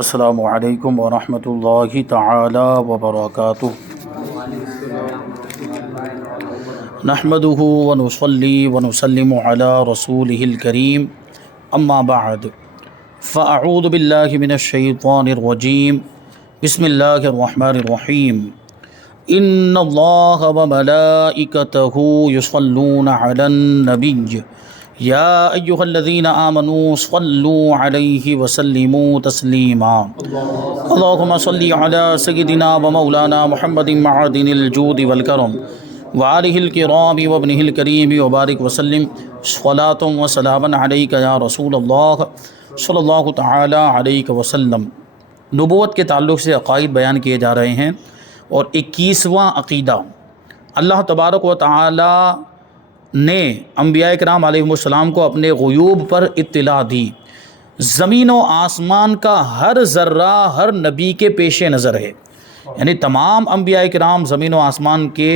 السلام علیکم ورحمۃ اللہ تعالی وبرکاتہ۔ نحمده ونصلی ونسلم علی رسولہ الکریم، اما بعد فاعوذ باللہ من الشیطان الرجیم، بسم اللہ الرحمن الرحیم۔ ان اللہ وملائکتہ یصلون علی النبی یا ایہا الذین آمنوا صلوا علیہ وسلموا تسلیما۔ اللہم صلی علی سیدنا و مولانا محمد معدن الجود والکرم وآلہ الکرام وابنہ الکریم وبارک وسلم صلاۃ و سلاما علیک یا رسول اللہ صلی اللہ تعالی علیہ وسلم۔ نبوت کے تعلق سے عقائد بیان کیے جا رہے ہیں، اور 21واں عقیدہ، اللہ تبارک و تعالی نے انبیاء کرام علیہ السلام کو اپنے غیوب پر اطلاع دی۔ زمین و آسمان کا ہر ذرہ ہر نبی کے پیش نظر ہے، یعنی تمام انبیاء کرام زمین و آسمان کے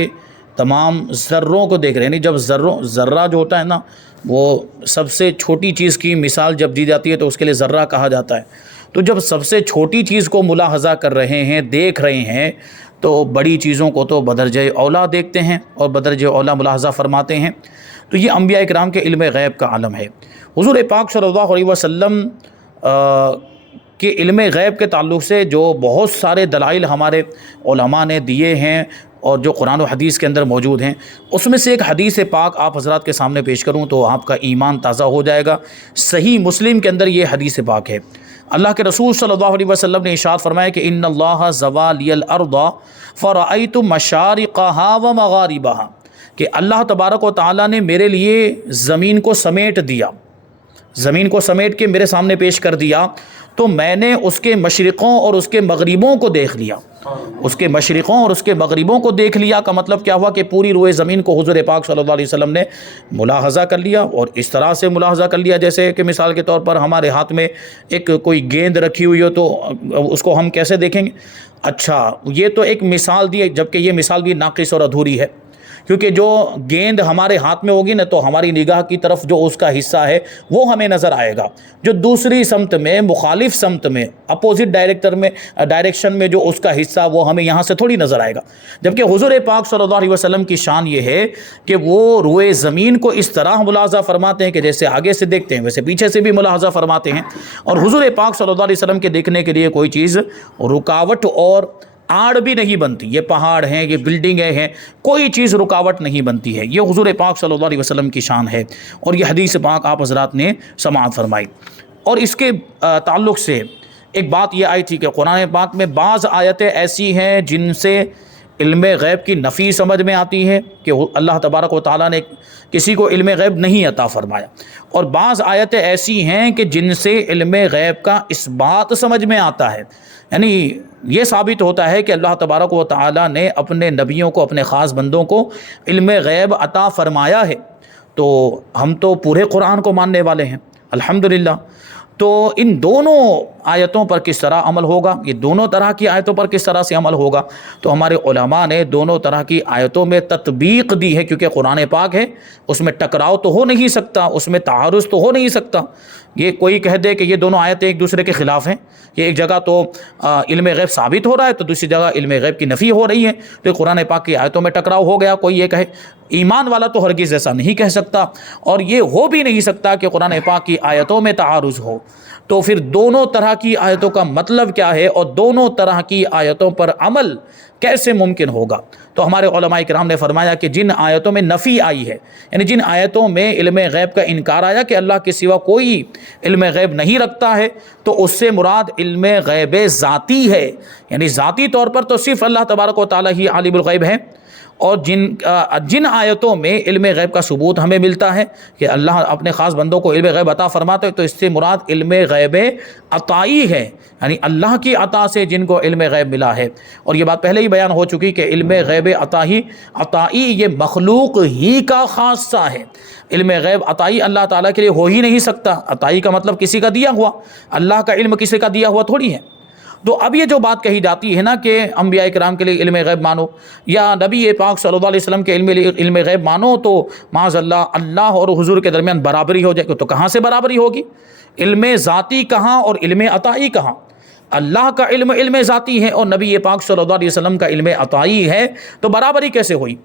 تمام ذروں کو دیکھ رہے ہیں۔ یعنی جب ذرہ جو ہوتا ہے نا، وہ سب سے چھوٹی چیز کی مثال جب دی جاتی ہے تو اس کے لیے ذرہ کہا جاتا ہے۔ تو جب سب سے چھوٹی چیز کو ملاحظہ کر رہے ہیں، دیکھ رہے ہیں، تو بڑی چیزوں کو تو بدرجہ اولا دیکھتے ہیں اور بدرجہ اولا ملاحظہ فرماتے ہیں۔ تو یہ انبیاء کرام کے علم غیب کا عالم ہے۔ حضور پاک صلی اللہ علیہ وسلم کے علم غیب کے تعلق سے جو بہت سارے دلائل ہمارے علماء نے دیے ہیں اور جو قرآن و حدیث کے اندر موجود ہیں، اس میں سے ایک حدیث پاک آپ حضرات کے سامنے پیش کروں تو آپ کا ایمان تازہ ہو جائے گا۔ صحیح مسلم کے اندر یہ حدیث پاک ہے۔ اللہ کے رسول صلی اللہ علیہ وسلم نے ارشاد فرمایا کہ ان اللہ زوى لی الارض فرأیت مشارقها ومغاربها، کہ اللہ تبارک و تعالیٰ نے میرے لیے زمین کو سمیٹ دیا، زمین کو سمیٹ کے میرے سامنے پیش کر دیا، تو میں نے اس کے مشرقوں اور اس کے مغربوں کو دیکھ لیا۔ اس کے مشرقوں اور اس کے مغربوں کو دیکھ لیا کا مطلب کیا ہوا کہ پوری روئے زمین کو حضور پاک صلی اللہ علیہ وسلم نے ملاحظہ کر لیا، اور اس طرح سے ملاحظہ کر لیا جیسے کہ مثال کے طور پر ہمارے ہاتھ میں ایک کوئی گیند رکھی ہوئی ہو تو اس کو ہم کیسے دیکھیں گے؟ اچھا، یہ تو ایک مثال دی ہے، جبکہ یہ مثال بھی ناقص اور ادھوری ہے، کیونکہ جو گیند ہمارے ہاتھ میں ہوگی نا تو ہماری نگاہ کی طرف جو اس کا حصہ ہے وہ ہمیں نظر آئے گا، جو دوسری سمت میں، مخالف سمت میں، اپوزٹ ڈائریکشن میں جو اس کا حصہ وہ ہمیں یہاں سے تھوڑی نظر آئے گا۔ جبکہ حضور پاک صلی اللہ علیہ وسلم کی شان یہ ہے کہ وہ روئے زمین کو اس طرح ملاحظہ فرماتے ہیں کہ جیسے آگے سے دیکھتے ہیں ویسے پیچھے سے بھی ملاحظہ فرماتے ہیں، اور حضور پاک صلی اللہ علیہ وسلم کے دیکھنے کے لیے کوئی چیز رکاوٹ اور آڑ بھی نہیں بنتی۔ یہ پہاڑ ہیں، یہ بلڈنگیں ہیں، کوئی چیز رکاوٹ نہیں بنتی ہے۔ یہ حضور پاک صلی اللہ علیہ وسلم کی شان ہے، اور یہ حدیث پاک آپ حضرات نے سماعت فرمائی۔ اور اس کے تعلق سے ایک بات یہ آئی تھی کہ قرآن پاک میں بعض آیتیں ایسی ہیں جن سے علم غیب کی نفی سمجھ میں آتی ہے کہ اللہ تبارک و تعالیٰ نے کسی کو علم غیب نہیں عطا فرمایا، اور بعض آیتیں ایسی ہیں کہ جن سے علم غیب کا اثبات سمجھ میں آتا ہے۔ یعنی یہ ثابت ہوتا ہے کہ اللہ تبارک و تعالیٰ نے اپنے نبیوں کو، اپنے خاص بندوں کو علم غیب عطا فرمایا ہے، تو ہم تو پورے قرآن کو ماننے والے ہیں الحمدللہ۔ تو ان دونوں آیتوں پر کس طرح عمل ہوگا، یہ دونوں طرح کی آیتوں پر کس طرح سے عمل ہوگا، تو ہمارے علماء نے دونوں طرح کی آیتوں میں تطبیق دی ہے، کیونکہ قرآن پاک ہے، اس میں ٹکراؤ تو ہو نہیں سکتا، اس میں تعارض تو ہو نہیں سکتا۔ یہ کوئی کہہ دے کہ یہ دونوں آیتیں ایک دوسرے کے خلاف ہیں، یہ ایک جگہ تو علم غیب ثابت ہو رہا ہے تو دوسری جگہ علم غیب کی نفی ہو رہی ہے، تو قرآن پاک کی آیتوں میں ٹکراؤ ہو گیا۔ کوئی یہ کہے، ایمان والا تو ہرگز ایسا نہیں کہہ سکتا، اور یہ ہو بھی نہیں سکتا کہ قرآن پاک کی آیتوں میں تعارض ہو۔ تو پھر دونوں طرح کی آیتوں کا مطلب کیا ہے، اور دونوں طرح کی آیتوں پر عمل کیسے ممکن ہوگا؟ تو ہمارے علماء کرام نے فرمایا کہ جن آیتوں میں نفی آئی ہے، یعنی جن آیتوں میں علم غیب کا انکار آیا کہ اللہ کے سوا کوئی علم غیب نہیں رکھتا ہے، تو اس سے مراد علم غیب ذاتی ہے، یعنی ذاتی طور پر تو صرف اللہ تبارک و تعالیٰ ہی عالم الغیب ہے۔ اور جن آیتوں میں علم غیب کا ثبوت ہمیں ملتا ہے کہ اللہ اپنے خاص بندوں کو علم غیب عطا فرماتا ہے، تو اس سے مراد علم غیب عطائی ہے، یعنی اللہ کی عطا سے جن کو علم غیب ملا ہے۔ اور یہ بات پہلے ہی بیان ہو چکی کہ علم غیب عطائی یہ مخلوق ہی کا خاصہ ہے۔ علم غیب عطائی اللہ تعالیٰ کے لیے ہو ہی نہیں سکتا۔ عطائی کا مطلب کسی کا دیا ہوا، اللہ کا علم کسی کا دیا ہوا تھوڑی ہے۔ تو اب یہ جو بات کہی جاتی ہے نا کہ انبیاء کرام کے لیے علم غیب مانو، یا نبی پاک صلی اللہ علیہ وسلم کے علم غیب مانو، تو معاذ اللہ اور حضور کے درمیان برابری ہو جائے گی، تو کہاں سے برابری ہوگی؟ علم ذاتی کہاں اور علم عطائی کہاں؟ اللہ کا علم علم ذاتی ہے اور نبی پاک صلی اللہ علیہ وسلم کا علم عطائی ہے، تو برابری کیسے ہوئی؟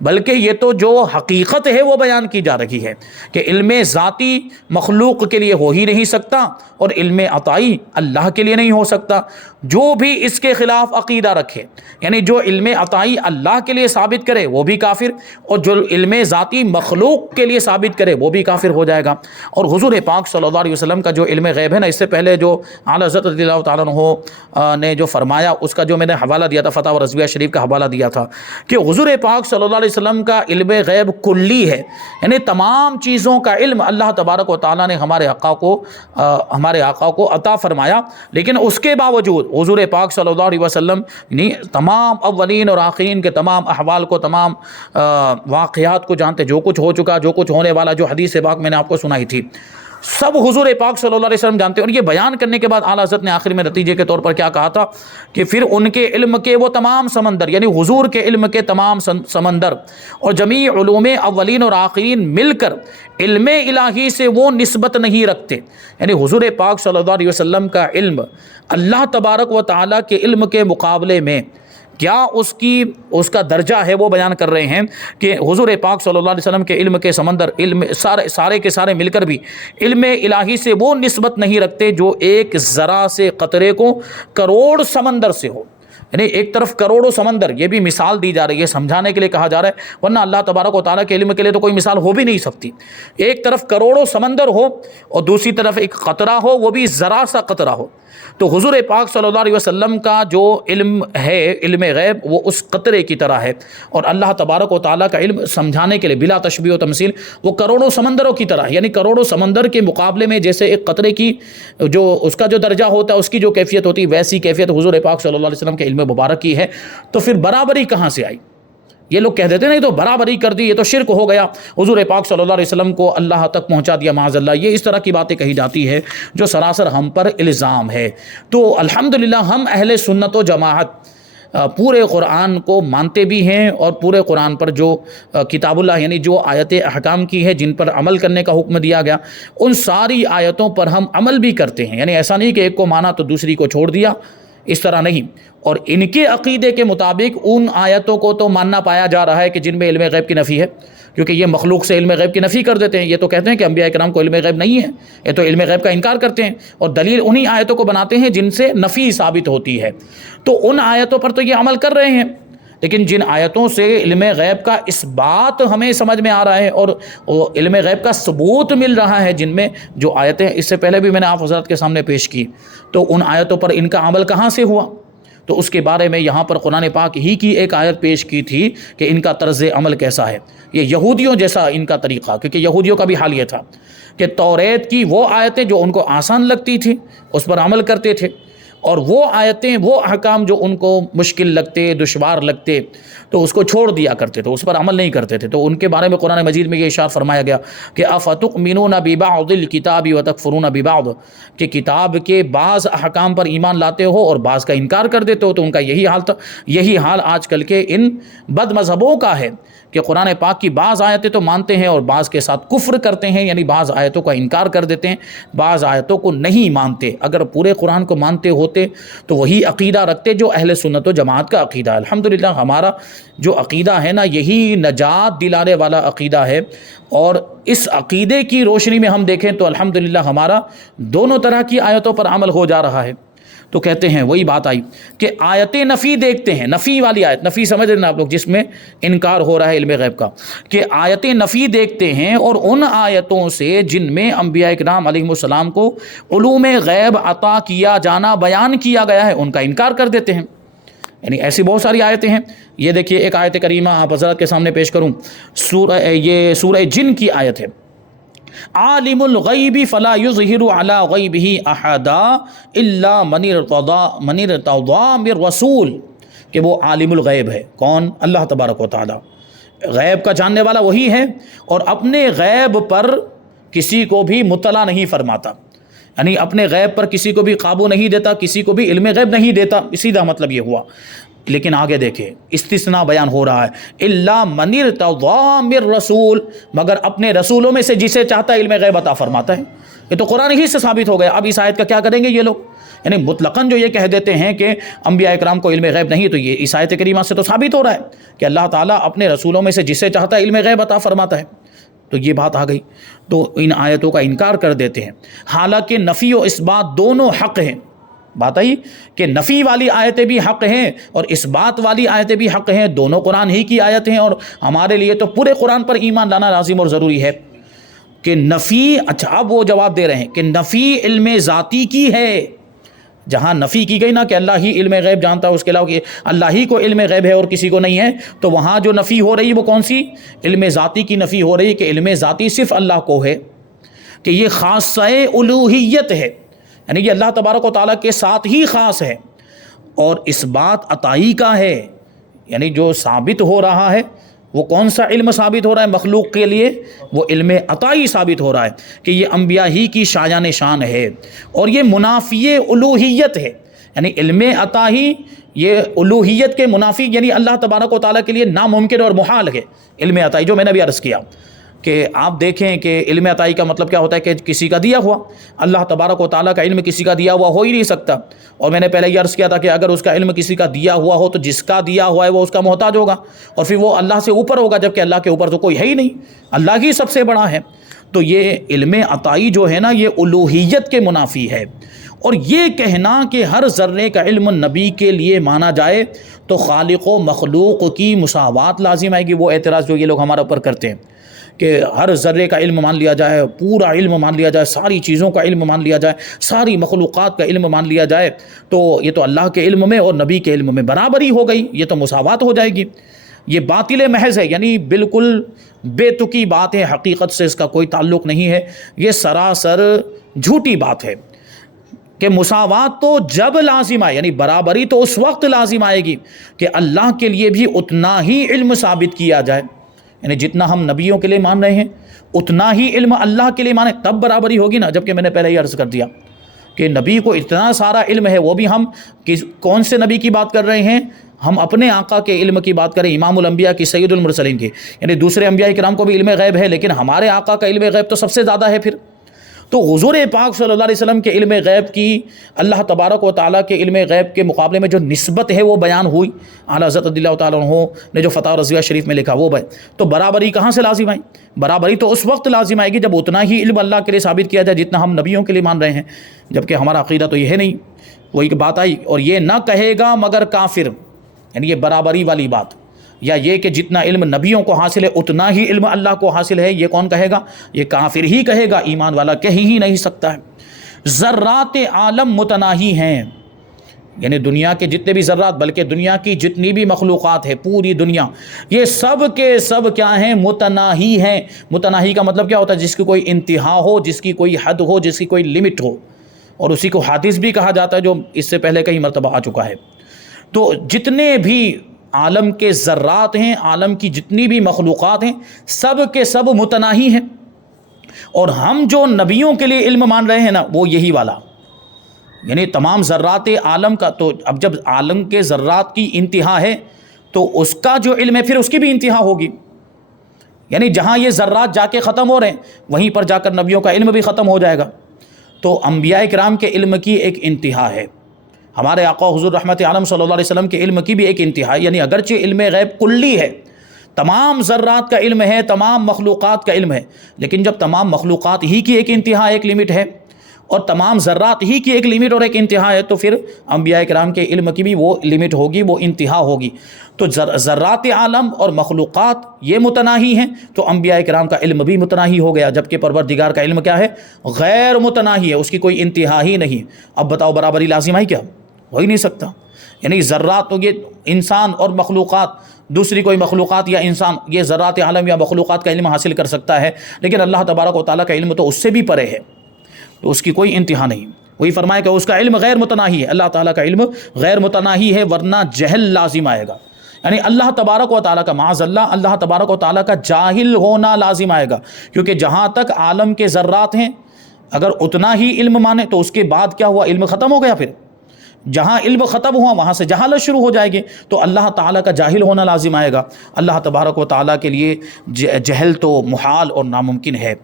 بلکہ یہ تو جو حقیقت ہے وہ بیان کی جا رہی ہے کہ علم ذاتی مخلوق کے لیے ہو ہی نہیں سکتا اور علم عطائی اللہ کے لیے نہیں ہو سکتا۔ جو بھی اس کے خلاف عقیدہ رکھے، یعنی جو علم عطائی اللہ کے لیے ثابت کرے وہ بھی کافر، اور جو علم ذاتی مخلوق کے لیے ثابت کرے وہ بھی کافر ہو جائے گا۔ اور حضور پاک صلی اللہ علیہ وسلم کا جو علم غیب ہے نا، اس سے پہلے جو اعلیٰ حضرت رضی اللہ تعالیٰ عنہ نے جو فرمایا، اس کا جو میں نے حوالہ دیا تھا، فتح و رضویہ شریف کا حوالہ دیا تھا کہ حضور پاک صلی اللہ علیہ وسلم کا علم غیب کلی ہے، یعنی تمام چیزوں کا علم اللہ تبارک و تعالیٰ نے ہمارے آقا کو عطا فرمایا، لیکن اس کے باوجود حضور پاک صلی اللہ علیہ وسلم تمام اولین اور آخرین کے تمام احوال کو، تمام واقعات کو جانتے، جو کچھ ہو چکا، جو کچھ ہونے والا، جو حدیث پاک میں نے آپ کو سنائی تھی، سب حضور پاک صلی اللہ علیہ وسلم جانتے ہیں۔ اور یہ بیان کرنے کے بعد اعلیٰ حضرت نے آخر میں نتیجے کے طور پر کیا کہا تھا کہ پھر ان کے علم کے وہ تمام سمندر، یعنی حضور کے علم کے تمام سمندر اور جمیع علوم اولین اور آخرین مل کر علم الہی سے وہ نسبت نہیں رکھتے، یعنی حضور پاک صلی اللہ علیہ وسلم کا علم اللہ تبارک و تعالیٰ کے علم کے مقابلے میں کیا اس کا درجہ ہے، وہ بیان کر رہے ہیں کہ حضور پاک صلی اللہ علیہ وسلم کے علم کے سمندر، علم سارے کے سارے مل کر بھی علم الہی سے وہ نسبت نہیں رکھتے جو ایک ذرہ سے قطرے کو کروڑ سمندر سے ہو۔ یعنی ایک طرف کروڑوں سمندر، یہ بھی مثال دی جا رہی ہے، سمجھانے کے لیے کہا جا رہا ہے، ورنہ اللہ تبارک و تعالیٰ کے علم کے لیے تو کوئی مثال ہو بھی نہیں سکتی۔ ایک طرف کروڑوں سمندر ہو اور دوسری طرف ایک قطرہ ہو، وہ بھی ذرا سا قطرہ ہو، تو حضور پاک صلی اللہ علیہ وسلم کا جو علم ہے، علم غیب، وہ اس قطرے کی طرح ہے، اور اللہ تبارک و تعالیٰ کا علم سمجھانے کے لیے بلا تشبیہ و تمثیل وہ کروڑوں سمندروں کی طرح، یعنی کروڑوں سمندر کے مقابلے میں جیسے ایک قطرے کی جو اس کا جو درجہ ہوتا ہے، اس کی جو کیفیت ہوتی ہے، ویسی کیفیت حضور پاک صلی اللہ علیہ وسلم کے علم مبارک کی ہے۔ تو پھر برابری کہاں سے آئی؟ یہ لوگ کہہ دیتے نہیں تو برابری کر دی، یہ تو شرک ہو گیا، حضور پاک صلی اللہ علیہ وسلم کو اللہ تک پہنچا دیا معاذ اللہ، یہ اس طرح کی باتیں کہی جاتی ہے جو سراسر ہم پر الزام ہے۔ تو الحمدللہ ہم اہل سنت و جماعت پورے قرآن کو مانتے بھی ہیں، اور پورے قرآن پر جو کتاب اللہ یعنی جو آیت احکام کی ہے، جن پر عمل کرنے کا حکم دیا گیا، ان ساری آیتوں پر ہم عمل بھی کرتے ہیں، یعنی ایسا نہیں کہ ایک کو مانا تو دوسری کو چھوڑ دیا، اس طرح نہیں۔ اور ان کے عقیدے کے مطابق ان آیتوں کو تو ماننا پایا جا رہا ہے کہ جن میں علم غیب کی نفی ہے، کیونکہ یہ مخلوق سے علم غیب کی نفی کر دیتے ہیں۔ یہ تو کہتے ہیں کہ انبیاء کرام کو علم غیب نہیں ہے، یہ تو علم غیب کا انکار کرتے ہیں، اور دلیل انہی آیتوں کو بناتے ہیں جن سے نفی ثابت ہوتی ہے۔ تو ان آیتوں پر تو یہ عمل کر رہے ہیں، لیکن جن آیتوں سے علم غیب کا اس بات ہمیں سمجھ میں آ رہا ہے اور علم غیب کا ثبوت مل رہا ہے، جن میں جو آیتیں اس سے پہلے بھی میں نے آپ حضرات کے سامنے پیش کی، تو ان آیتوں پر ان کا عمل کہاں سے ہوا؟ تو اس کے بارے میں یہاں پر قرآن پاک ہی کی ایک آیت پیش کی تھی کہ ان کا طرز عمل کیسا ہے۔ یہ یہودیوں جیسا ان کا طریقہ، کیونکہ یہودیوں کا بھی حال یہ تھا کہ توریت کی وہ آیتیں جو ان کو آسان لگتی تھی اس پر عمل کرتے تھے، اور وہ آیتیں، وہ احکام جو ان کو مشکل لگتے، دشوار لگتے، تو اس کو چھوڑ دیا کرتے تھے، اس پر عمل نہیں کرتے تھے۔ تو ان کے بارے میں قرآن مجید میں یہ ارشاد فرمایا گیا کہ افتؤمنون ببعض الکتاب وتکفرون ببعض، کہ کتاب کے بعض احکام پر ایمان لاتے ہو اور بعض کا انکار کر دیتے ہو۔ تو ان کا یہی حال تھا، یہی حال آج کل کے ان بد مذہبوں کا ہے کہ قرآن پاک کی بعض آیتیں تو مانتے ہیں اور بعض کے ساتھ کفر کرتے ہیں، یعنی بعض آیتوں کا انکار کر دیتے ہیں، بعض آیتوں کو نہیں مانتے۔ اگر پورے قرآن کو مانتے ہوتے تو وہی عقیدہ رکھتے جو اہل سنت و جماعت کا عقیدہ ہے۔ الحمدللہ ہمارا جو عقیدہ ہے نا، یہی نجات دلانے والا عقیدہ ہے، اور اس عقیدے کی روشنی میں ہم دیکھیں تو الحمدللہ ہمارا دونوں طرح کی آیتوں پر عمل ہو جا رہا ہے۔ تو کہتے ہیں وہی بات آئی کہ آیت نفی دیکھتے ہیں، نفی والی آیت، نفی سمجھ رہے ہیں آپ لوگ، جس میں انکار ہو رہا ہے علم غیب کا، کہ آیت نفی دیکھتے ہیں اور ان آیتوں سے جن میں انبیاء اکرام علیہ السلام کو علوم غیب عطا کیا جانا بیان کیا گیا ہے، ان کا انکار کر دیتے ہیں۔ یعنی ایسی بہت ساری آیتیں ہیں۔ یہ دیکھیے ایک آیت کریمہ آپ حضرات کے سامنے پیش کروں، یہ سورہ جن کی آیت ہے، عالم الغیب فلا یظہر علی غیبہ احدا الا من ارتضی من رسول، کہ وہ عالم الغیب ہے۔ کون؟ اللہ تبارک و تعالی، غیب کا جاننے والا وہی ہے، اور اپنے غیب پر کسی کو بھی مطلع نہیں فرماتا، یعنی اپنے غیب پر کسی کو بھی قابو نہیں دیتا، کسی کو بھی علم غیب نہیں دیتا، سیدھا مطلب یہ ہوا۔ لیکن آگے دیکھیں استثناء بیان ہو رہا ہے، الا من ارتضی من رسول، مگر اپنے رسولوں میں سے جسے چاہتا ہے علم غیب عطا فرماتا ہے۔ یہ تو قرآن ہی سے ثابت ہو گیا. اب اس آیت کا کیا کریں گے یہ لوگ؟ یعنی مطلقاً جو یہ کہہ دیتے ہیں کہ انبیاء اکرام کو علم غیب نہیں، تو یہ اس آیت کریمہ سے تو ثابت ہو رہا ہے کہ اللہ تعالیٰ اپنے رسولوں میں سے جسے چاہتا ہے علم غیب عطا فرماتا ہے. تو یہ بات آ گئی، تو ان آیتوں کا انکار کر دیتے ہیں. حالانکہ نفی و اس بات دونوں حق ہیں. بات آئی کہ نفی والی آیتیں بھی حق ہیں اور اس بات والی آیتیں بھی حق ہیں، دونوں قرآن ہی کی آیتیں ہیں. اور ہمارے لیے تو پورے قرآن پر ایمان لانا لازم اور ضروری ہے کہ نفی. اچھا اب وہ جواب دے رہے ہیں کہ نفی علم ذاتی کی ہے. جہاں نفی کی گئی نا کہ اللہ ہی علم غیب جانتا ہے، اس کے علاوہ کہ اللہ ہی کو علم غیب ہے اور کسی کو نہیں ہے، تو وہاں جو نفی ہو رہی ہے وہ کون سی؟ علم ذاتی کی نفی ہو رہی ہے کہ علم ذاتی صرف اللہ کو ہے، کہ یہ خاصہ الوہیت ہے، یعنی یہ اللہ تبارک و تعالیٰ کے ساتھ ہی خاص ہے. اور اس بات عطائی کا ہے، یعنی جو ثابت ہو رہا ہے وہ کون سا علم ثابت ہو رہا ہے مخلوق کے لیے؟ وہ علم عطائی ثابت ہو رہا ہے کہ یہ انبیاء ہی کی شایان شان ہے. اور یہ منافی الوہیت ہے، یعنی علم عطائی یہ الوہیت کے منافی، یعنی اللہ تبارک و تعالیٰ کے لیے ناممکن اور محال ہے علم عطائی، جو میں نے بھی عرض کیا کہ آپ دیکھیں کہ علم عطائی کا مطلب کیا ہوتا ہے کہ کسی کا دیا ہوا. اللہ تبارک و تعالیٰ کا علم کسی کا دیا ہوا ہو ہی نہیں سکتا. اور میں نے پہلے یہ عرض کیا تھا کہ اگر اس کا علم کسی کا دیا ہوا ہو تو جس کا دیا ہوا ہے وہ اس کا محتاج ہوگا اور پھر وہ اللہ سے اوپر ہوگا، جبکہ اللہ کے اوپر تو کوئی ہے ہی نہیں، اللہ ہی سب سے بڑا ہے. تو یہ علم عطائی جو ہے نا یہ الوہیت کے منافی ہے. اور یہ کہنا کہ ہر ذرے کا علم نبی کے لیے مانا جائے تو خالق و مخلوق کی مساوات لازم آئے گی. وہ اعتراض جو یہ لوگ ہمارے اوپر کرتے ہیں کہ ہر ذرے کا علم مان لیا جائے، پورا علم مان لیا جائے، ساری چیزوں کا علم مان لیا جائے، ساری مخلوقات کا علم مان لیا جائے، تو یہ تو اللہ کے علم میں اور نبی کے علم میں برابری ہو گئی، یہ تو مساوات ہو جائے گی. یہ باطل محض ہے، یعنی بالکل بے تکی بات ہے، حقیقت سے اس کا کوئی تعلق نہیں ہے. یہ سراسر جھوٹی بات ہے کہ مساوات تو جب لازم آئے، یعنی برابری تو اس وقت لازم آئے گی کہ اللہ کے لیے بھی اتنا ہی علم ثابت کیا جائے، یعنی جتنا ہم نبیوں کے لیے مان رہے ہیں اتنا ہی علم اللہ کے لیے مانیں، تب برابری ہوگی نا. جبکہ میں نے پہلے ہی عرض کر دیا کہ نبی کو اتنا سارا علم ہے، وہ بھی ہم کون سے نبی کی بات کر رہے ہیں؟ ہم اپنے آقا کے علم کی بات کریں، امام الانبیاء کی، سید المرسلین کی. یعنی دوسرے انبیاء کرام کو بھی علم غیب ہے، لیکن ہمارے آقا کا علم غیب تو سب سے زیادہ ہے. پھر تو حضور پاک صلی اللہ علیہ وسلم کے علم غیب کی اللہ تبارک و تعالیٰ کے علم غیب کے مقابلے میں جو نسبت ہے وہ بیان ہوئی. اعلیٰ حضرت رضی اللہ تعالیٰ عنہ نے جو فتح رضویہ شریف میں لکھا وہ تو برابری کہاں سے لازم آئی؟ برابری تو اس وقت لازم آئے گی جب اتنا ہی علم اللہ کے لیے ثابت کیا جائے جتنا ہم نبیوں کے لیے مان رہے ہیں، جبکہ ہمارا عقیدہ تو یہ ہے نہیں. وہی بات آئی. اور یہ نہ کہے گا مگر کافر، یعنی یہ برابری والی بات، یا یہ کہ جتنا علم نبیوں کو حاصل ہے اتنا ہی علم اللہ کو حاصل ہے، یہ کون کہے گا؟ یہ کافر ہی کہے گا، ایمان والا کہہ ہی نہیں سکتا ہے. ذرات عالم متناہی ہیں، یعنی دنیا کے جتنے بھی ذرات، بلکہ دنیا کی جتنی بھی مخلوقات ہے، پوری دنیا، یہ سب کے سب کیا ہیں؟ متناہی ہیں. متناہی کا مطلب کیا ہوتا ہے؟ جس کی کوئی انتہا ہو، جس کی کوئی حد ہو، جس کی کوئی لمٹ ہو. اور اسی کو حادث بھی کہا جاتا ہے، جو اس سے پہلے کئی مرتبہ آ چکا ہے. تو جتنے بھی عالم کے ذرات ہیں، عالم کی جتنی بھی مخلوقات ہیں، سب کے سب متناہی ہیں. اور ہم جو نبیوں کے لیے علم مان رہے ہیں نا وہ یہی والا، یعنی تمام ذرات عالم کا. تو اب جب عالم کے ذرات کی انتہا ہے تو اس کا جو علم ہے پھر اس کی بھی انتہا ہوگی. یعنی جہاں یہ ذرات جا کے ختم ہو رہے ہیں وہیں پر جا کر نبیوں کا علم بھی ختم ہو جائے گا. تو انبیاء کرام کے علم کی ایک انتہا ہے، ہمارے آقا حضور رحمت عالم صلی اللہ علیہ وسلم کے علم کی بھی ایک انتہا ہے. یعنی اگرچہ علم غیب کلی ہے، تمام ذرات کا علم ہے، تمام مخلوقات کا علم ہے، لیکن جب تمام مخلوقات ہی کی ایک انتہا، ایک لمٹ ہے، اور تمام ذرات ہی کی ایک لمٹ اور ایک انتہا ہے، تو پھر انبیاء کرام کے علم کی بھی وہ لمٹ ہوگی، وہ انتہا ہوگی. تو ذرات عالم اور مخلوقات یہ متناہی ہیں، تو انبیاء کرام کا علم بھی متناہی ہو گیا. جبکہ پروردگار کا علم کیا ہے؟ غیر متناہی ہے، اس کی کوئی انتہا ہی نہیں. اب بتاؤ برابری لازم آئی کیا؟ ہو ہی نہیں سکتا. یعنی ذرات تو یہ انسان اور مخلوقات، دوسری کوئی مخلوقات یا انسان، یہ ذرات عالم یا مخلوقات کا علم حاصل کر سکتا ہے، لیکن اللہ تبارک و تعالیٰ کا علم تو اس سے بھی پرے ہے، تو اس کی کوئی انتہا نہیں. وہی فرمایا کہ اس کا علم غیر متناہی ہے، اللہ تعالیٰ کا علم غیر متناہی ہے، ورنہ جہل لازم آئے گا. یعنی اللہ تبارک و تعالیٰ کا، معاذ اللہ تبارک و تعالیٰ کا جاہل ہونا لازم آئے گا. کیونکہ جہاں تک عالم کے ذرات ہیں اگر اتنا ہی علم مانے تو اس کے بعد کیا ہوا؟ علم ختم ہو گیا. پھر جہاں علم ختم ہوا وہاں سے جہالت شروع ہو جائے گی، تو اللہ تعالیٰ کا جاہل ہونا لازم آئے گا. اللہ تبارک و تعالیٰ کے لیے جہل تو محال اور ناممکن ہے.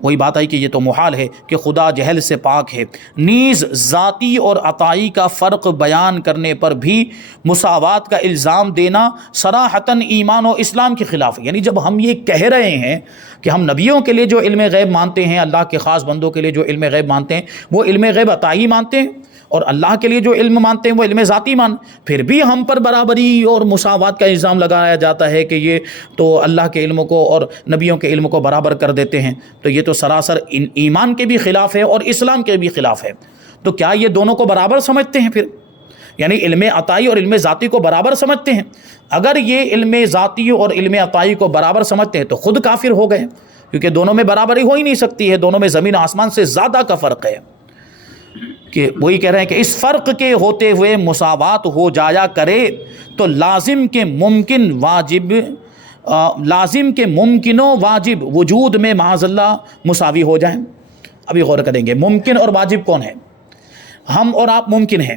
وہی بات آئی کہ یہ تو محال ہے کہ خدا جہل سے پاک ہے۔ نیز ذاتی اور عطائی کا فرق بیان کرنے پر بھی مساوات کا الزام دینا صراحتاً ایمان و اسلام کے خلاف ہے۔ یعنی جب ہم یہ کہہ رہے ہیں کہ ہم نبیوں کے لیے جو علم غیب مانتے ہیں، اللہ کے خاص بندوں کے لیے جو علم غیب مانتے ہیں وہ علم غیب عطائی مانتے ہیں، اور اللہ کے لیے جو علم مانتے ہیں وہ علم ذاتی پھر بھی ہم پر برابری اور مساوات کا الزام لگایا جاتا ہے کہ یہ تو اللہ کے علم کو اور نبیوں کے علم کو برابر کر دیتے ہیں، تو یہ تو سراسر ایمان کے بھی خلاف ہے اور اسلام کے بھی خلاف ہے۔ تو کیا یہ دونوں کو برابر سمجھتے ہیں پھر؟ یعنی علم عطائی اور علم ذاتی کو برابر سمجھتے ہیں؟ اگر یہ علم ذاتی اور علم عطائی کو برابر سمجھتے ہیں تو خود کافر ہو گئے، کیونکہ دونوں میں برابری ہو ہی نہیں سکتی ہے، دونوں میں زمین آسمان سے زیادہ کا فرق ہے۔ کہ وہی کہہ رہے ہیں کہ اس فرق کے ہوتے ہوئے مساوات ہو جایا کرے تو لازم کے ممکن و واجب وجود میں معاذ اللہ مساوی ہو جائیں۔ ابھی غور کریں گے ممکن اور واجب کون ہے؟ ہم اور آپ ممکن ہیں،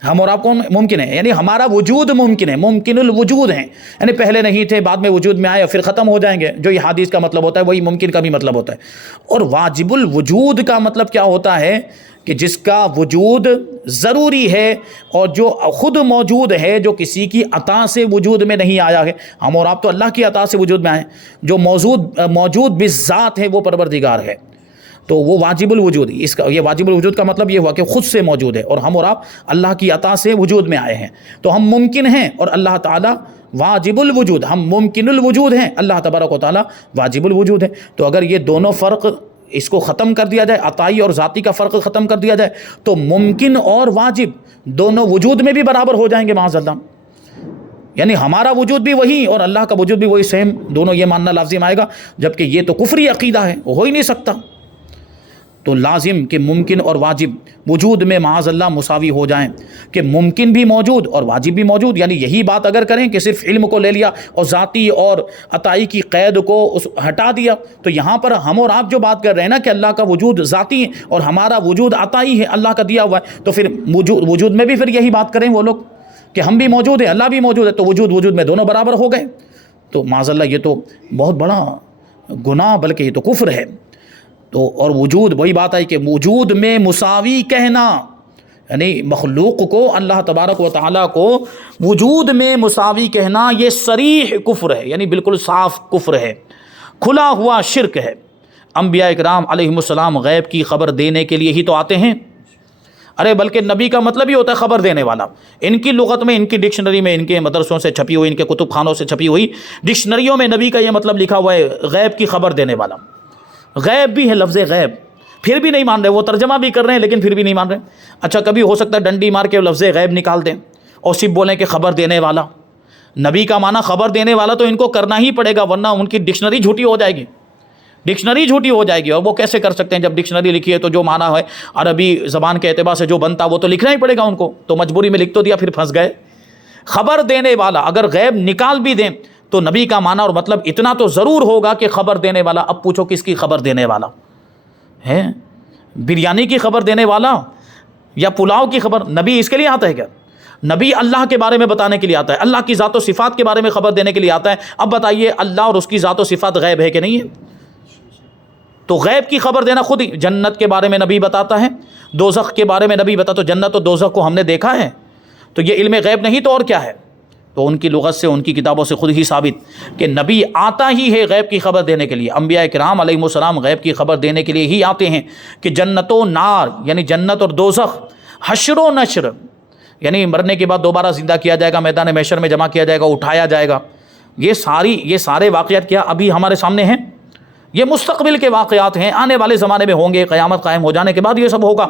ہم اور آپ کون ممکن ہیں؟ یعنی ہمارا وجود ممکن ہے، ممکن الوجود ہیں، یعنی پہلے نہیں تھے بعد میں وجود میں آئے اور پھر ختم ہو جائیں گے، جو یہ حدیث کا مطلب ہوتا ہے وہی ممکن کا بھی مطلب ہوتا ہے۔ اور واجب الوجود کا مطلب کیا ہوتا ہے؟ کہ جس کا وجود ضروری ہے اور جو خود موجود ہے، جو کسی کی عطا سے وجود میں نہیں آیا ہے۔ ہم اور آپ تو اللہ کی عطا سے وجود میں آئے، جو موجود بالذات ہے وہ پروردگار ہے، تو وہ واجب الوجود۔ اس کا یہ واجب الوجود کا مطلب یہ ہوا کہ خود سے موجود ہے، اور ہم اور آپ اللہ کی عطا سے وجود میں آئے ہیں، تو ہم ممکن ہیں اور اللہ تعالیٰ واجب الوجود، ہم ممکن الوجود ہیں، اللہ تبارک و تعالیٰ واجب الوجود ہے۔ تو اگر یہ دونوں فرق اس کو ختم کر دیا جائے، عطائی اور ذاتی کا فرق ختم کر دیا جائے، تو ممکن اور واجب دونوں وجود میں بھی برابر ہو جائیں گے معاذ اللہ۔ یعنی ہمارا وجود بھی وہی اور اللہ کا وجود بھی وہی، سیم، دونوں یہ ماننا لازم آئے گا، جبکہ یہ تو کفری عقیدہ ہے، ہو ہی نہیں سکتا۔ تو لازم کہ ممکن اور واجب وجود میں معاذ اللہ مساوی ہو جائیں، کہ ممکن بھی موجود اور واجب بھی موجود۔ یعنی یہی بات اگر کریں کہ صرف علم کو لے لیا اور ذاتی اور عطائی کی قید کو ہٹا دیا، تو یہاں پر ہم اور آپ جو بات کر رہے ہیں نا کہ اللہ کا وجود ذاتی ہے اور ہمارا وجود عطائی ہے، اللہ کا دیا ہوا ہے، تو پھر وجود میں بھی پھر یہی بات کریں وہ لوگ کہ ہم بھی موجود ہیں، اللہ بھی موجود ہے، تو وجود میں دونوں برابر ہو گئے۔ تو معاذ اللہ یہ تو بہت بڑا گناہ، بلکہ یہ تو کفر ہے۔ تو اور وجود، وہی بات آئی کہ وجود میں مساوی کہنا، یعنی مخلوق کو اللہ تبارک و تعالیٰ کو وجود میں مساوی کہنا، یہ صریح کفر ہے، یعنی بالکل صاف کفر ہے، کھلا ہوا شرک ہے۔ انبیاء اکرام علیہم السلام غیب کی خبر دینے کے لیے ہی تو آتے ہیں۔ ارے بلکہ نبی کا مطلب ہی ہوتا ہے خبر دینے والا۔ ان کی لغت میں، ان کی ڈکشنری میں، ان کے مدرسوں سے چھپی ہوئی، ان کے کتب خانوں سے چھپی ہوئی ڈکشنریوں میں نبی کا یہ مطلب لکھا ہوا ہے، غیب کی خبر دینے والا۔ غیب بھی ہے لفظ غیب، پھر بھی نہیں مان رہے، وہ ترجمہ بھی کر رہے ہیں لیکن پھر بھی نہیں مان رہے۔ اچھا کبھی ہو سکتا ہے ڈنڈی مار کے لفظ غیب نکال دیں اور صرف بولیں کہ خبر دینے والا۔ نبی کا معنی خبر دینے والا تو ان کو کرنا ہی پڑے گا، ورنہ ان کی ڈکشنری جھوٹی ہو جائے گی، ڈکشنری جھوٹی ہو جائے گی۔ اور وہ کیسے کر سکتے ہیں جب ڈکشنری لکھی ہے تو جو معنی ہے عربی زبان کے اعتبار سے جو بنتا وہ تو لکھنا ہی پڑے گا ان کو، تو مجبوری میں لکھ تو دیا، پھر پھنس گئے۔ خبر دینے والا، اگر غیب نکال بھی دیں تو نبی کا معنی اور مطلب اتنا تو ضرور ہوگا کہ خبر دینے والا۔ اب پوچھو کس کی خبر دینے والا ہے؟ بریانی کی خبر دینے والا یا پلاؤ کی خبر؟ نبی اس کے لیے آتا ہے کیا؟ نبی اللہ کے بارے میں بتانے کے لیے آتا ہے، اللہ کی ذات و صفات کے بارے میں خبر دینے کے لیے آتا ہے۔ اب بتائیے اللہ اور اس کی ذات و صفات غیب ہے کہ نہیں ہے؟ تو غیب کی خبر دینا خود ہی، جنت کے بارے میں نبی بتاتا ہے، دوزخ کے بارے میں نبی بتاتا، تو جنت اور دوزخ کو ہم نے دیکھا ہے، تو یہ علم غیب نہیں تو اور کیا ہے؟ تو ان کی لغت سے، ان کی کتابوں سے خود ہی ثابت کہ نبی آتا ہی ہے غیب کی خبر دینے کے لیے۔ انبیاء کرام علیہم السلام غیب کی خبر دینے کے لیے ہی آتے ہیں کہ جنت و نار، یعنی جنت اور دوزخ، حشر و نشر، یعنی مرنے کے بعد دوبارہ زندہ کیا جائے گا، میدان محشر میں جمع کیا جائے گا، اٹھایا جائے گا، یہ سارے واقعات کیا ابھی ہمارے سامنے ہیں؟ یہ مستقبل کے واقعات ہیں، آنے والے زمانے میں ہوں گے، قیامت قائم ہو جانے کے بعد یہ سب ہوگا۔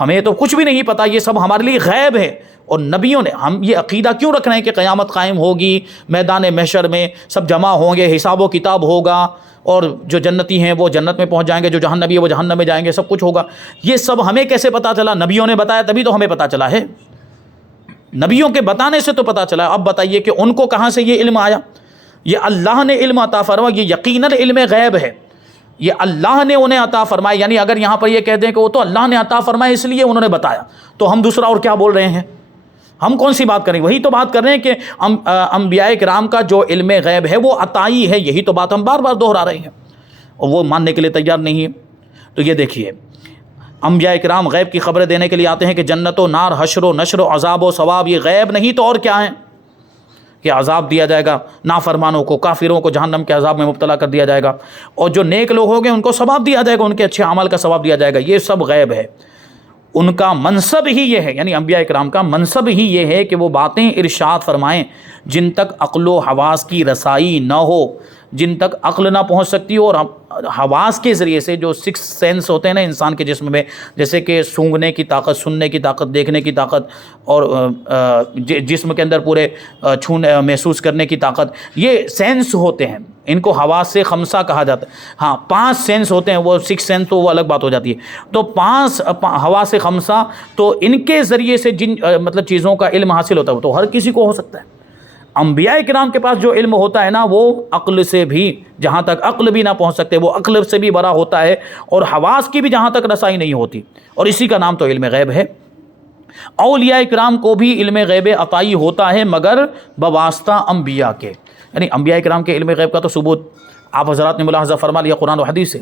ہمیں تو کچھ بھی نہیں پتہ، یہ سب ہمارے لیے غیب ہے۔ اور نبیوں نے، ہم یہ عقیدہ کیوں رکھ رہے ہیں کہ قیامت قائم ہوگی، میدان محشر میں سب جمع ہوں گے، حساب و کتاب ہوگا، اور جو جنتی ہیں وہ جنت میں پہنچ جائیں گے، جو جہنمی ہے وہ جہنم میں جائیں گے، سب کچھ ہوگا۔ یہ سب ہمیں کیسے پتہ چلا؟ نبیوں نے بتایا تبھی تو ہمیں پتہ چلا ہے، نبیوں کے بتانے سے تو پتہ چلا۔ اب بتائیے کہ ان کو کہاں سے یہ علم آیا؟ یہ اللہ نے علم عطا فرمایا، یہ یقیناً علم غیب ہے، یہ اللہ نے انہیں عطا فرمایا۔ یعنی اگر یہاں پر یہ کہہ دیں کہ وہ تو اللہ نے عطا فرمایا اس لیے انہوں نے بتایا، تو ہم دوسرا اور کیا بول رہے ہیں؟ ہم کون سی بات کریں گے؟ وہی تو بات کر رہے ہیں کہ انبیاء کرام کا جو علم غیب ہے وہ عطائی ہے، یہی تو بات ہم بار بار دہرا رہے ہیں۔ اور وہ ماننے کے لیے تیار نہیں ہے۔ تو یہ دیکھیے انبیاء کرام غیب کی خبریں دینے کے لیے آتے ہیں کہ جنت و نار، حشر و نشر و عذاب و ثواب، یہ غیب نہیں تو اور کیا ہے؟ کہ عذاب دیا جائے گا نافرمانوں کو، کافروں کو جہنم کے عذاب میں مبتلا کر دیا جائے گا، اور جو نیک لوگ ہوں گے ان کو ثواب دیا جائے گا، ان کے اچھے اعمال کا ثواب دیا جائے گا۔ یہ سب غیب ہے۔ ان کا منصب ہی یہ ہے، یعنی انبیاء کرام کا منصب ہی یہ ہے کہ وہ باتیں ارشاد فرمائیں جن تک عقل و حواس کی رسائی نہ ہو، جن تک عقل نہ پہنچ سکتی ہو، اور حواس کے ذریعے سے جو سکس سینس ہوتے ہیں نا انسان کے جسم میں، جیسے کہ سونگھنے کی طاقت، سننے کی طاقت، دیکھنے کی طاقت، اور جسم کے اندر پورے چھونے محسوس کرنے کی طاقت، یہ سینس ہوتے ہیں، ان کو حواس سے خمسہ کہا جاتا ہے۔ ہاں 5 سینس ہوتے ہیں، وہ 6 سینس تو وہ الگ بات ہو جاتی ہے۔ تو 5 حواس سے خمسہ، تو ان کے ذریعے سے جن مطلب چیزوں کا علم حاصل ہوتا ہے وہ تو ہر کسی کو ہو سکتا ہے۔ انبیاء کرام کے پاس جو علم ہوتا ہے نا، وہ عقل سے بھی، جہاں تک عقل بھی نہ پہنچ سکتے، وہ عقل سے بھی بڑا ہوتا ہے، اور حواس کی بھی جہاں تک رسائی نہیں ہوتی، اور اسی کا نام تو علم غیب ہے۔ اولیاء کرام کو بھی علم غیب عطائی ہوتا ہے، مگر بواسطہ انبیاء کے، یعنی انبیاء کرام کے علم غیب کا تو ثبوت آپ حضرات نے ملاحظہ فرما لیا قرآن و حدیث سے۔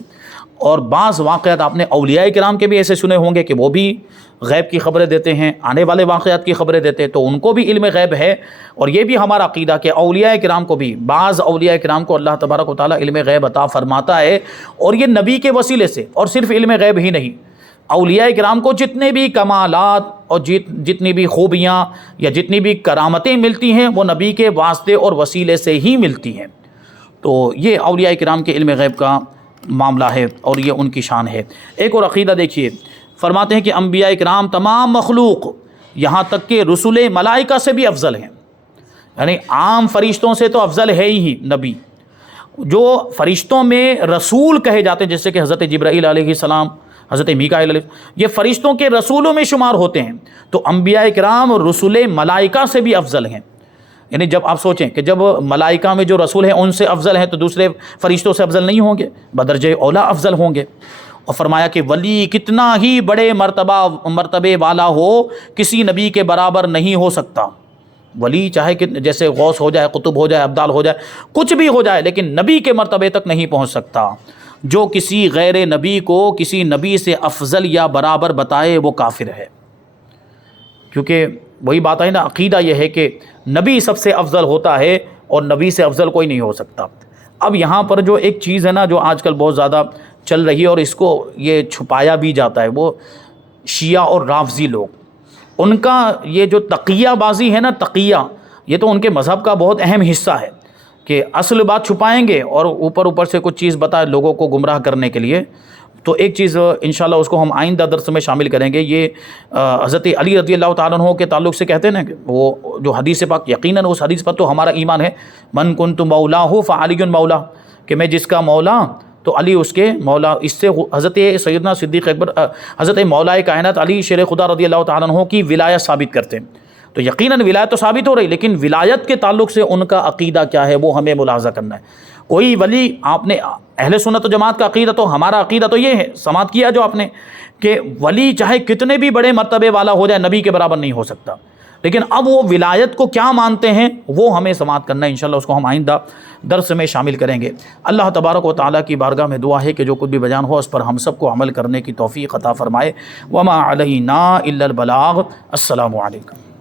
اور بعض واقعات آپ نے اولیاء کرام کے بھی ایسے سنے ہوں گے کہ وہ بھی غیب کی خبریں دیتے ہیں، آنے والے واقعات کی خبریں دیتے ہیں، تو ان کو بھی علم غیب ہے۔ اور یہ بھی ہمارا عقیدہ کہ اولیاء کرام کو بھی، بعض اولیاء کرام کو اللہ تبارک و تعالیٰ علم غیب عطا فرماتا ہے، اور یہ نبی کے وسیلے سے۔ اور صرف علم غیب ہی نہیں، اولیاء کرام کو جتنے بھی کمالات اور جتنی بھی خوبیاں یا جتنی بھی کرامتیں ملتی ہیں، وہ نبی کے واسطے اور وسیلے سے ہی ملتی ہیں۔ تو یہ اولیاء کرام کے علم غیب کا معاملہ ہے، اور یہ ان کی شان ہے۔ ایک اور عقیدہ دیکھیے، فرماتے ہیں کہ انبیاء کرام تمام مخلوق، یہاں تک کہ رسول ملائکہ سے بھی افضل ہیں، یعنی عام فرشتوں سے تو افضل ہے ہی نبی۔ جو فرشتوں میں رسول کہے جاتے ہیں، جیسے کہ حضرت جبرائیل علیہ السلام، حضرت میکائیل علیہ السلام، یہ فرشتوں کے رسولوں میں شمار ہوتے ہیں، تو انبیاء کرام رسول ملائکہ سے بھی افضل ہیں۔ یعنی جب آپ سوچیں کہ جب ملائکہ میں جو رسول ہیں ان سے افضل ہیں، تو دوسرے فرشتوں سے افضل نہیں ہوں گے، بدرجہ اولا افضل ہوں گے۔ اور فرمایا کہ ولی کتنا ہی بڑے مرتبے والا ہو، کسی نبی کے برابر نہیں ہو سکتا۔ ولی چاہے کہ جیسے غوث ہو جائے، قطب ہو جائے، ابدال ہو جائے، کچھ بھی ہو جائے، لیکن نبی کے مرتبے تک نہیں پہنچ سکتا۔ جو کسی غیر نبی کو کسی نبی سے افضل یا برابر بتائے وہ کافر ہے۔ کیونکہ وہی بات ہے نا، عقیدہ یہ ہے کہ نبی سب سے افضل ہوتا ہے، اور نبی سے افضل کوئی نہیں ہو سکتا۔ اب یہاں پر جو ایک چیز ہے نا، جو آج کل بہت زیادہ چل رہی ہے، اور اس کو یہ چھپایا بھی جاتا ہے، وہ شیعہ اور رافضی لوگ، ان کا یہ جو تقیہ بازی ہے نا، تقیہ، یہ تو ان کے مذہب کا بہت اہم حصہ ہے، کہ اصل بات چھپائیں گے اور اوپر سے کچھ چیز بتائے لوگوں کو گمراہ کرنے کے لیے۔ تو ایک چیز انشاءاللہ اس کو ہم آئندہ درس میں شامل کریں گے۔ یہ حضرت علی رضی اللہ تعالیٰ عنہ کے تعلق سے کہتے ہیں نا کہ وہ جو حدیث پاک، یقیناً اس حدیث پر تو ہمارا ایمان ہے، من کنت مولاہ فعلی مولا، کہ میں جس کا مولا تو علی اس کے مولا۔ اس سے حضرت سیدنا صدیق اکبر، حضرت مولا کائنات علی شیر خدا رضی اللہ تعالیٰ عنہ کی ولایت ثابت کرتے ہیں۔ تو یقیناً ولایت تو ثابت ہو رہی، لیکن ولایت کے تعلق سے ان کا عقیدہ کیا ہے وہ ہمیں ملاحظہ کرنا ہے۔ کوئی ولی، آپ نے اہل سنت و جماعت کا عقیدہ، تو ہمارا عقیدہ تو یہ ہے، سماعت کیا جو آپ نے، کہ ولی چاہے کتنے بھی بڑے مرتبے والا ہو جائے، نبی کے برابر نہیں ہو سکتا۔ لیکن اب وہ ولایت کو کیا مانتے ہیں وہ ہمیں سماعت کرنا ہے، انشاءاللہ اس کو ہم آئندہ درس میں شامل کریں گے۔ اللہ تبارک و تعالیٰ کی بارگاہ میں دعا ہے کہ جو کچھ بھی بیان ہو اس پر ہم سب کو عمل کرنے کی توفیق عطا فرمائے۔ وما علینا الا البلاغ۔ السلام علیکم۔